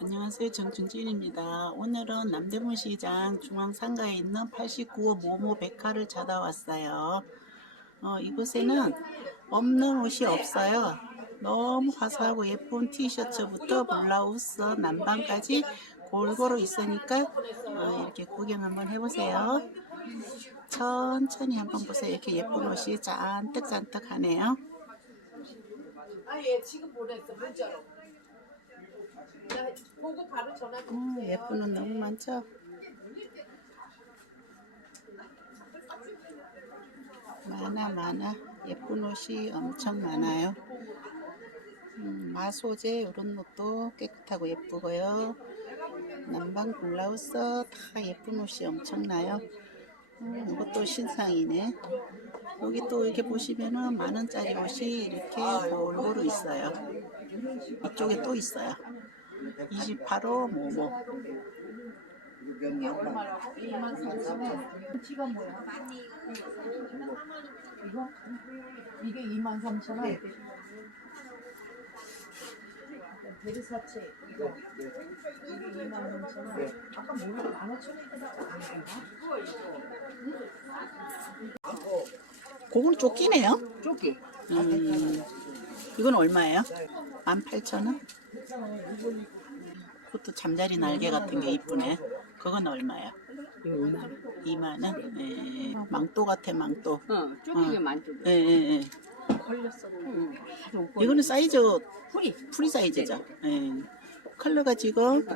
안녕하세요. 정준진입니다. 오늘은 남대문 시장 중앙 상가에 있는 89호 모모 백화를 찾아왔어요. 어, 이곳에는 없는 옷이 없어요. 너무 화사하고 예쁜 티셔츠부터 블라우스, 남방까지 골고루 있으니까 어, 이렇게 구경 한번 해보세요. 천천히 한번 보세요. 이렇게 예쁜 옷이 잔뜩 잔뜩 하네요. 아 예 지금 보냈어 문자로. 나 보고 바로 전화 좀 음, 주세요. 예쁜 옷 너무 많죠? 많아 많아. 예쁜 옷이 엄청 많아요. 음, 마소재 이런 옷도 깨끗하고 예쁘고요. 남방 블라우스 다 예쁜 옷이 엄청나요. 음, 이것도 신상이네. 여기 또 이렇게 보시면은 만원짜리 옷이 이렇게 골고루 있어요. 이쪽에 또 있어요 28호 모모 2만 3천 원. 티가 뭐야? 이거? 이게 2만 3천 원. 베르사체 이거 이게 2만 3천 원. 아까 뭐야? 만 오천 원이잖아. 그건 조끼네요 쪼끼. 음, 이건 얼마예요? 18,000원? 그것도 잠자리 날개 같은 게 이쁘네. 그건 얼마야? 2만 원? 네. 망토 같아, 망토. 어, 쪼개게 만들고 예, 예, 예. 걸렸어. 응. 이거는 사이즈, 풀이. 프리 사이즈죠. 예. 컬러가 지금,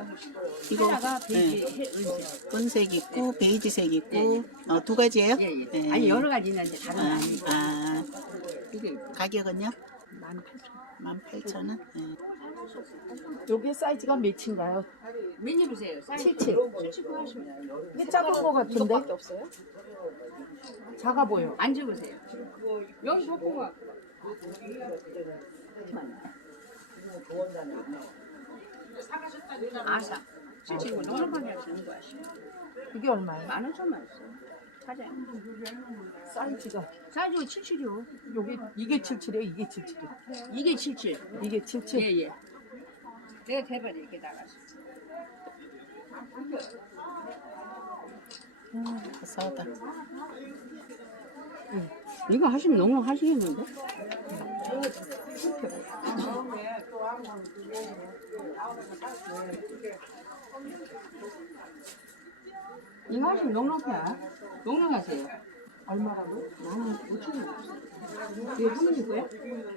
이거, 하나가 베이지 예. 해 은색. 은색 있고, 베이지색 있고, 예, 어, 두 가지예요? 예, 예. 예. 아니 여러 가지 있는데 다른 거 아, 아니고. 아, 이게 가격은요? 18,000원. 18,000원? 예. 요게 사이즈가 몇인가요? 사이즈. 77. 77 하시면. 이게 작은 거 같은데? 작아 보여. 앉으보세요. 여기 놓고 가. 아사. 77고 너무만 하시는 거야. 이게 얼마예요? 만 원 천만 있어. 사자. 사이즈가 사이즈가 77이요. 요게 이게 77이에요. 이게 77이에요. 이게 77. 이게 77. 예, 예. 내가 대바리 이렇게 나갔어. 화사하다. 이거 하시면 너무 하시겠는데? 이거 하시면 넉넉해. 넉넉하세요. 얼마라고? 나는 5천 원. 이거 할머니 거야?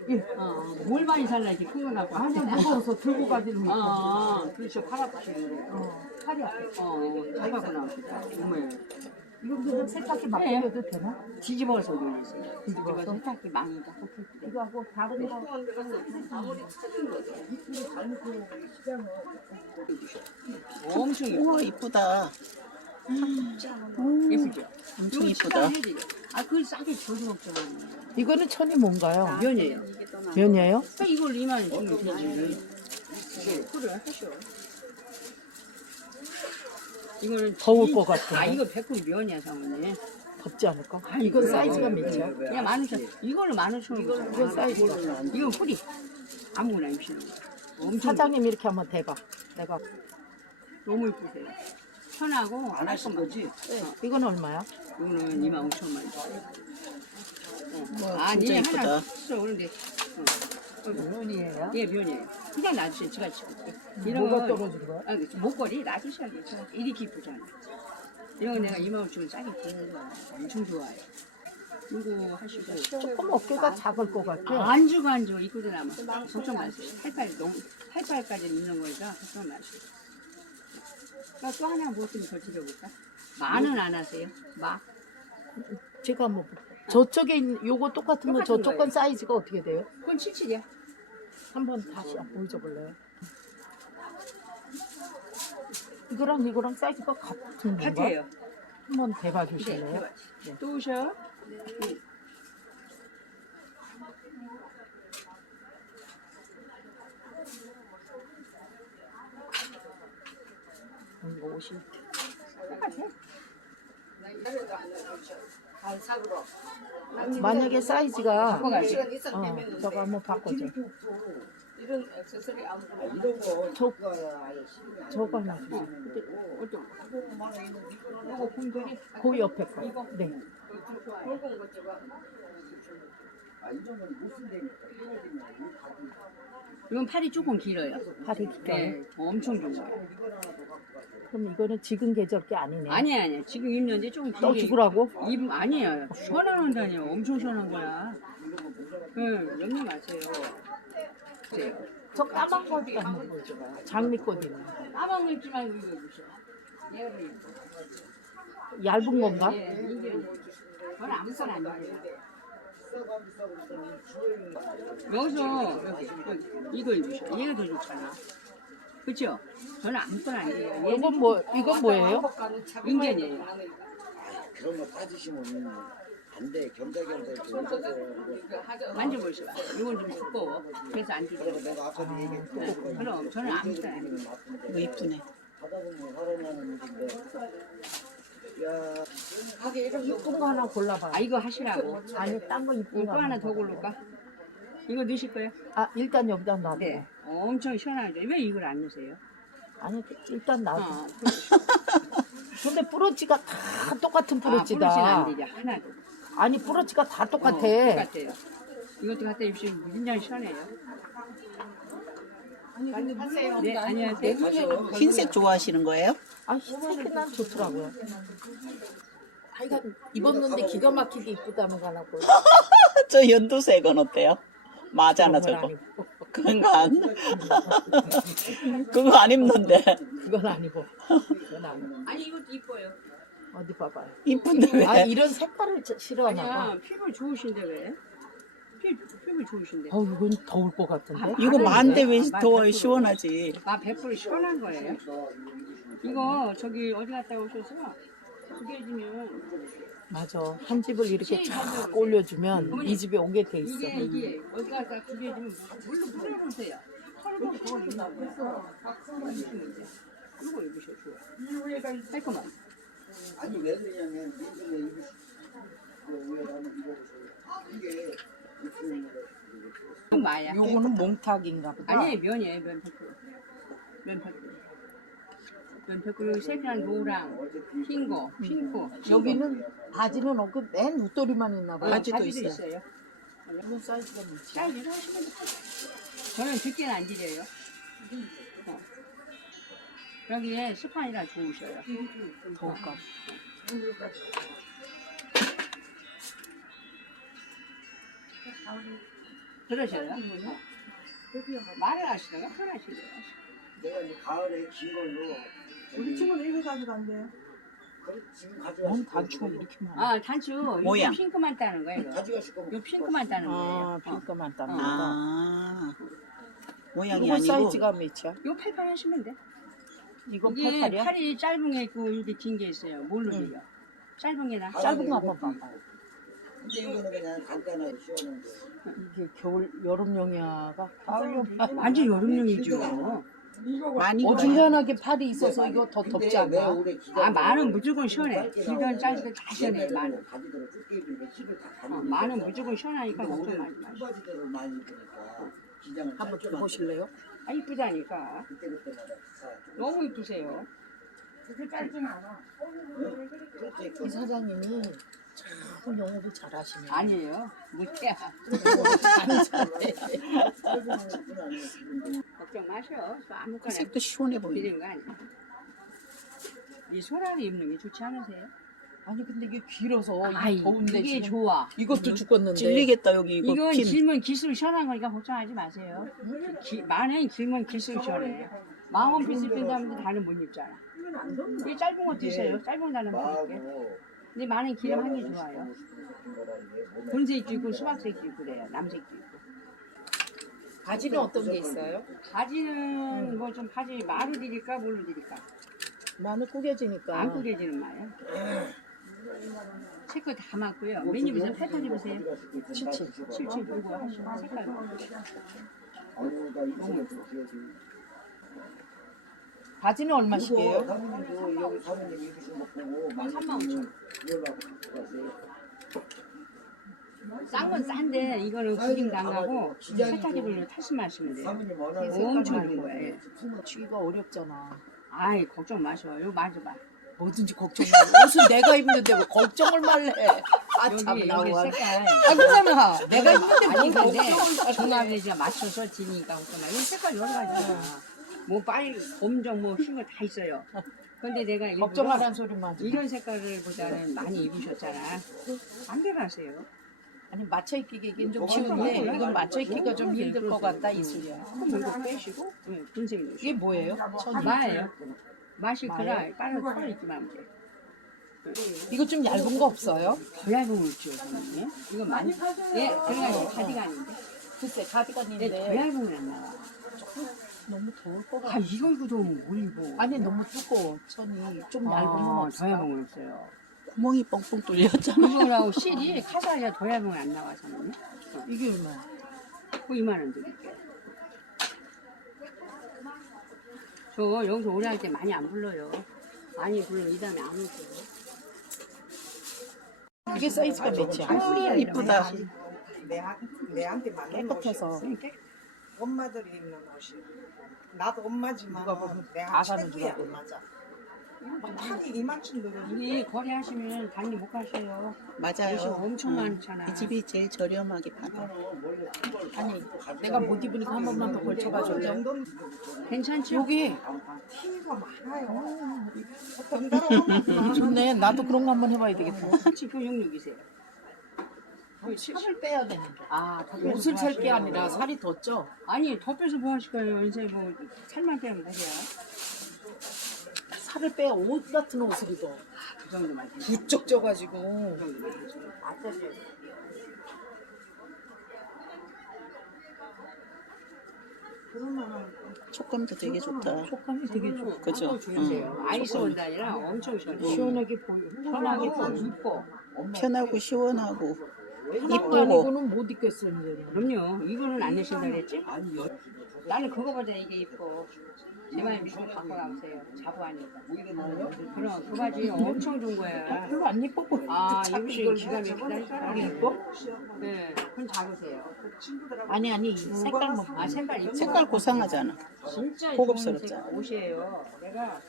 예. 어, 뭘 많이 살라 이렇게 큰거 갖고. 아니 무거워서 들고 가지는 어, 못해. 어, 그렇죠. 팔 아프시는데. 어. 팔이 아파. 어, 잡아고 나옵니다. 정말. 이거 그냥 세탁기 맡겨도 되나? 뒤집어서 돌리세요. 뒤집어서? 세탁기 망이다. 이거 하고 다른 거 엄청. 우와, 이쁘다. 예쁘죠? 엄청 이거 이쁘다. 아, 그걸 싸게 줘서 먹잖아. 이거는 천이 뭔가요? 면이에요. 면이에요? 이걸 2만 원 주면 되지. 이게 그래, 하셔. 이거는 더울 이- 것 같아. 아, 이거 100% 면이야, 사모님. 덥지 않을까? 이거 그럼. 사이즈가 몇이야? 그냥 만 원천. 이걸로 만 원천 원. 이거 사이즈가. 이거 뿌리. 아무거나 입시는 거. 엄청 사장님 이렇게 한번 대봐. 내가 너무 이쁘세요. 편하고 안 하신 거지? 이건 얼마야? 이거는 2만 5천 원. 어. 와, 아니 진짜 이쁘다. 하나 있어 그런데 어. 면이에요? 예 면이에요. 그냥 놔주세요. 제가 지금 뭐가 떨어진 거야? 아니 목걸이 놔주셔야 돼요. 저 이렇게 이쁘잖아. 이런 거 내가 2만 5천 원 싸게 주는 거야. 엄청 좋아요. 이거 하시고 조금 어깨가 작을 것 같아. 아, 안 주고 안 주고 입고 나면 걱정 마세요. 팔팔 너무 팔팔까지 입는 거니까 걱정 마세요. 또 하나 무엇좀 걸치려 볼까? 마는 안 하세요? 마? 제가 한번 볼게요. 저쪽에 있는 요거 똑같은 거 저쪽 거예요. 사이즈가 어떻게 돼요? 그건 77이야. 한번 다시 한번 보여줘볼래요? 이거랑 이거랑 사이즈가 같은 건가? 같아요. 한번 대봐 주실래요? 네, 네. 또 오셔. 응. 150. 만약에 사이즈가 어, 저거 한번 바꿔줘. 이런 액세서리 아무거나 이런 거 저, 저거 하나 주세요. 네. 그 옆에 거. 네. 이건 팔이 조금 길어요. 팔이 길어요? 네, 엄청 길어요. 그럼 이거는 지금 계절 게 아니네. 아니 아니 지금 입는데 조금 또 길게. 죽으라고? 입 아니에요. 시원한다니요. 엄청 시원한 거야. 응, 염려 마세요. 보세요. 저 까만 한번 보여줘봐요. 장미꽃이네. 까만 입지 말고 이거 입으세요. 얘를 입고. 얇은 건가? 예, 이게 저는 아무거나 안 입어요. 여기서 여기, 여기, 이거 입으셔. 얘가 더 좋잖아. 그렇죠? 저는 안 입어요. 이건 뭐 이건 뭐예요? 인견이에요. 그런 거 따지시면 안돼 겸사겸사 겸사겸사 만져보시오. 이건 좀 두꺼워. 그래서 안 그래서 주죠. 내가 아까도 얘기했지 그럼 저는 안 입어요. 이거 이쁘네. 하다 보면 살아나는 일인데 야 이쁜 거 하나 골라봐. 아 이거 하시라고. 아니 딴 거 이쁜 이거 거 하나 더 고를까? 이거 넣으실 거예요? 아 일단 여기다 놔둬. 네. 엄청 시원하죠. 왜 이걸 안 넣으세요? 아니 일단 놔둬. 어, 근데 브로치가 다 똑같은 브로치는 아, 브로치다. 안 되죠. 하나도. 아니 브로치가 다 똑같아. 어, 똑같아요. 이것도 갖다 입으시면 굉장히 시원해요. 네, 안녕하세요. 흰색 좋아하시는 거예요? 아 흰색이 난 좋더라고요. 하여간 입었는데 기가 막히게 이쁘다는 거 하나 보여. 저 연두색은 어때요? 맞아 나 저거. 그건 안. 그거 안 입는데. 그건 아니고. 그건 아니고. 아니 이것도 이뻐요. 어디 봐봐요. 이쁜데 아 왜? 이런 색깔을 저- 싫어하나 봐. 피부 좋으신데 왜? 피, 피부 좋으신데. 어 이건 더울 것 같은데. 아, 이거 안 만데 왜 하는데? 더 아, 시원하지? 아 100% 시원한 거예요? 이거 저기 어디 갔다 오셔서 두개 주면 맞아. 한 집을 이렇게 쫙. 올려주면 이 집에 오게 돼 있어. 이게 이게 어디 갔다 두개 주면 물로 뿌려보세요. 털고 그거 해서 입으시면 돼요. 이거 입으셔 좋아. 깔끔한. 아니 왜 그러냐면 민중에 그 입어보세요 이게 마야. 요거는 몽탁인가 보다. 아니 면이에요 면 100%. 면 100%. 면100% 색깔 노랑, 흰거, 핑크. 여기는 바지는 없고 맨 웃도리만 있나 봐. 바지도 바지도 있어요. 있어요. 이건 사이즈가 뭐지? 사이즈로 하시면 돼요. 저는 두께는 안 드려요. 어. 여기에 스판이라 좋으셔요. 더울까? 그러셔요? 어. 말을 하시다가 편하시래요. 내가 이제 가을에 긴 걸로 우리 친구는 이거 가져간대요. 그래 지금 뭔 가져가실 단추가 거고. 이렇게 많아? 아, 단추. 이거 모양. 핑크만 따는 거예요. 이거. 가져가실 거고 이거 핑크만 따는 아, 거예요. 어. 핑크만 따는 어. 거다. 아. 모양이 이거 아니고. 사이즈가 몇이야? 이거 팔팔 하시면 돼. 이게 팔팔이야? 팔이 짧은 게 있고 이렇게 긴 게 있어요. 뭘로 돼요? 짧은 게나. 짧은 거 한번 봐봐. 근데 이거는 그냥 간단하게 시원한 거 이게 겨울 여름용이야가 가을용이야. 완전 여름용이죠. 많이 어, 입어요. 중간하게 팔이 있어서 이거 더 덥지 기가 아, 마는 무조건 시원해. 길든 짧든 다 시원해, 다 어, 마는 무조건 시원하니까 걱정 마지 기장을 한번 보실래요? 아, 이쁘다니까. 너무 이쁘세요. 이 사장님이 참 영업을 잘하시네. 아니에요. 못해야. 걱정 마셔. 저 아무거나 색도 시원해 보이네. 거 아니야. 이 소라를 입는 게 좋지 않으세요? 아니 근데 이게 길어서 아이, 이 더운데 이게 지금 좋아. 이것도 죽었는데 찔리겠다 여기 이거 이건 핀. 길면 길수록 시원한 거니까 걱정하지 마세요. 기, 만에 길면 길수록 시원해요. 비슷한 사람들 다는 못 입잖아. 이게 짧은 것도 있어요. 짧은 거 달라면 볼게. 근데 많은 길면 한게 좋아요. 본색도 있고 수박색도 있고 그래요. 남색도 있고. 바지는 어떤 게 있어요? 바지는 뭐 좀 바지 마루 드릴까 뭘로 드릴까? 마늘 구겨지니까 안 구겨지는 마요. 색깔 다 맞고요. 맨 입으세요. 팔팔 입으세요. 칠칠. 칠칠 보고 하시고 색깔. 이거 기억이 바지는 얼마씩이에요? 사모님도 여기 사모님 입으신 거 보고 한 3만 5천. 이걸로 갖고 가세요 싼건 싼데 이거는 구김 당가고 세탁기별로 타시면 하시면 돼요. 엄청 좋은 거예요. 예. 주기가 어렵잖아. 아이 걱정 마셔. 이거 맞아 봐. 뭐든지 걱정 마. 옷은 내가 입는데 왜 걱정을 말래. 아, 여기 참, 여기 나와. 색깔. 아, 그러잖아. 내가 입는데 아니 뭐 근데 걱정을 말래. 중간에 이제 맞춰서 지니까 그렇구나. 이 색깔 여러 가지야. 뭐 빨, 검정, 뭐 흰 거 다 있어요. 근데 내가 일부러 걱정하라는 소리만. 이런 색깔을 보다는 많이 입으셨잖아. 안대로 하세요. 아니, 맞춰 입기긴 좀 뭐가 쉬운데? 이건 맞춰 입기가 좀 힘들 것 같다, 이 소리야. 그럼 이거 빼시고 네, 분쇄기 이게 넣으시고. 뭐예요? 천이. 마예요. 맛이? 그라 깔아 깔아 있기만 하면 돼. 이거 좀 얇은 거 없어요? 더 얇은 거 있죠. 이거 많이. 예, 그래가지고 가디건인데. 글쎄, 예, 더 가디건인데 얇은 건안 나와. 너무 더울 것 아, 같아. 이거 이거 좀 올리고. 아니, 너무 두꺼워, 천이. 좀 얇은 건 아, 없어. 얇은 건 없어요. 구멍이 뻥뻥 뚫렸잖아. 이거라고 실이 얇은 건안 나와, 선생님. 이게 얼마야? 그 2만 원 드릴게요. 저 여기서 오래 할 때 많이 안 불러요. 많이 불러 이 다음에 안 오세요. 이게 사이즈가 몇이야? 아, 이쁘다. 내, 내한테 맞는 깨끗해서. 엄마들이 입는 옷이 나도 엄마지만 누가 보면 내다 사는 최고야 줄 알고. 맞아 판이 이만큼 늘어 우리 거래 하시면 단리 못 가셔요. 맞아요. 엄청 음, 많잖아. 이 집이 제일 저렴하게 팔아. 아니, 내가 못 입으니까 한 번만 더 걸쳐가지고. 정도는 괜찮죠? 여기 티가 많아요 어떤 데로 좋네. 나도 그런 거 한번 해봐야 되겠다. 지금 66이세요. 살을 빼야 되는데. 아, 옷을 뭐살 게? 아니라 살이 더 쪄. 아니, 더 빼서 뭐 하실 거예요? 이제 뭐 살만 빼면 뭐야? 살을 빼야 옷 같은 옷을 입어. 그 정도만 되죠. 부쩍 쪄가지고. 그 촉감도 되게 좋다. 촉감이 되게 좋아. 그죠? 한번 주세요. 음. 아이스 원단이라 엄청 시원해요. 시원하게 보여. 편하게 보고 이뻐. 편하고 시원하고 이쁘고 아니고는 못 입겠어, 이제. 그럼요. 이거는 안 내신다 그랬지? 나는 그거보다 이게 이뻐. 제 마음이 좀 나오세요. 자부하니까. 그럼 그 바지 엄청 좋은 거야. 별로 안 예뻐 보여. 아, 입으시 이걸 기가 막히다. 이게 예뻐? 네, 그건 작으세요. 아니, 아니, 이 색깔만. 아, 색깔 이뻐. 색깔 고상하잖아. 진짜 고급스럽잖아. 옷이에요. 내가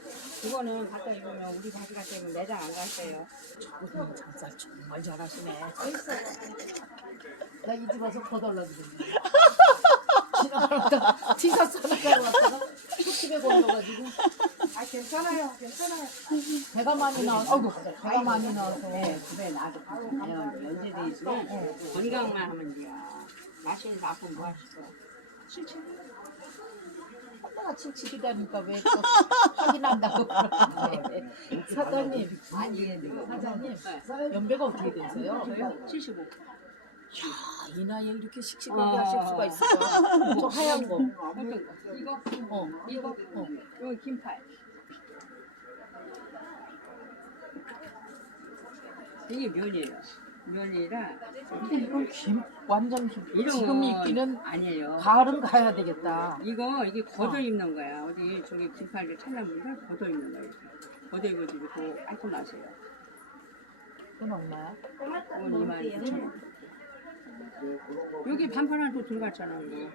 그거는 갖다 입으면 우리 바지 같다 입으면 매장 안 갔어요. 저분 장사 정말 잘하시네. 나 이 집 와서 거덜나 그랬네. 티셔츠 하나 사러 왔다가 쇼핑에 걸려가지고. 아 괜찮아요. 괜찮아요. 배가 많이 나와서 아이고 배가 많이 나와서. 네, 그래 나도. 연세대 있으면 건강만 하면 돼요. 마시는 아프면 뭐 하실 거야? 내가 칠칠이다니까 왜 또 확인한다고 그러는데. 사장님. 아니, 사장님. 연배가 어떻게 되세요? 저요? 75. 아, 이 나이에 이렇게 씩씩하게 아. 하실 수가 있을까? 저 하얀 거? 이거? 어. 이거? 어. 여기 긴팔. 이게 면이에요. 면이라 근데 이건 김 완전 김 이런 지금 건 입기는 아니에요. 가을은 가야 되겠다 이거 이게 걷어 입는 거야. 어디 저기 긴팔을 분들 걷어 입는 거예요. 걷어 입어주고 깔끔하세요. 그건 얼마야? 이건 2만 9천 원. 여기 반팔 하나 또 들어갔잖아 이거.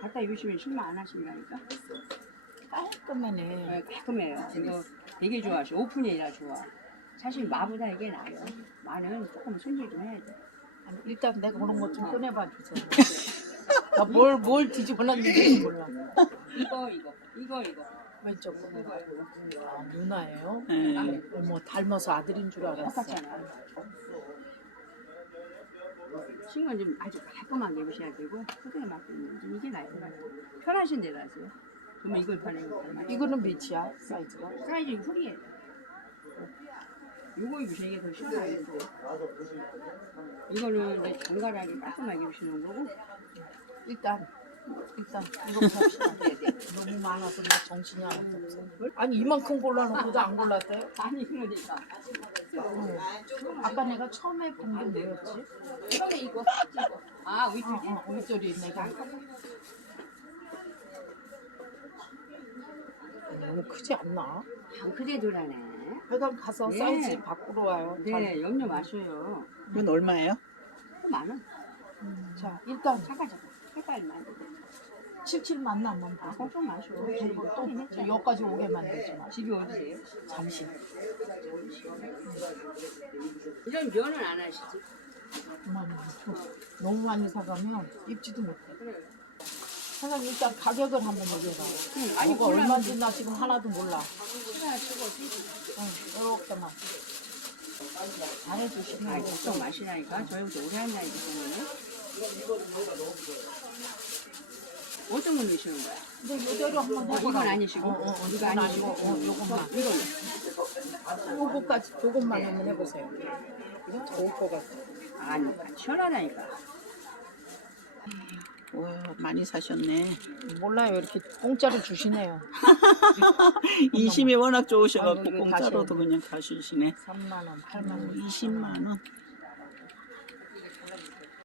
갖다 입으시면 실망 안 하신다니까. 깔끔하네 네, 깔끔해요. 이거 되게 좋아하셔. 오픈이라 좋아. 사실 마보다 이게 나아요. 마는 조금 손질 좀 해야 돼. 아니, 일단 내가 그런 것좀 꺼내봐 주세요 나 뭘 뭘 뒤집어놨는지 몰라 이거 이거 이거 이거. 왼쪽 거 아, 누나예요? 네. 어머 닮아서 아들인 줄 알았어 똑같잖아. 신건 좀 아주 깔끔하게 입으셔야 되고 소재에 맞게 입는 이게 나을 것 같아요. 편하신 데로 하세요. 그러면 이걸 파는 거 이거는 몇이야 사이즈가? 사이즈 훌이에요. 요거 입으시는 게더 시원하게 돼. 이거는 이제 정갈하게 깔끔하게 입으시는 거고 일단 일단 이거 봅시다 너무 많아서 나 정신이 하나도 없어 아니 이만큼 골라놓고도 안 골랐대요? 아니 그러니까 어. 아까 내가 처음에 본 게 뭐였지? 이거는 이거 이거 아 위쪽이 어, 어, 윗절이 있네 이거. 너무 크지 않나? 안 크게 돌아네. 회관 가서 네. 사이즈 바꾸러 와요. 잘- 네 염려 마셔요. 이건 얼마예요? 만 원. 자 일단 잠깐 잠깐. 팔팔만 원. 77 맞나 안 맞나? 아, 걱정 마시오. 그리고 또 여기까지 오게 만들지 마. 집이 어디세요? 잠시. 이런 면은 안 하시지? 그만 줘. 너무 많이 사가면 입지도 못해. 사장님 일단 가격을 한번 얘기해봐. 응, 아니 아니 이거 몰라. 얼마인지 나 지금 하나도 몰라. 응, 이렇게만. 잘해주시면 아, 걱정 마시라니까. 저희부터 오래 한 나이기 때문에. 어떤 거 넣으시는 거야? 근데 이대로 한번 어. 이건 아니시고, 어, 어, 어, 이거 아니시고, 어, 요것만. 이거는. 요거까지, 요것만 한번 해보세요. 좋을 것 같아. 아니, 시원하다니까. 와 많이 사셨네. 몰라요. 이렇게 공짜로 주시네요. 인심이 워낙 좋으셔갖고 아이고, 이거 공짜로도 그냥 가주시네. 3만 원, 8만 원. 20만 원.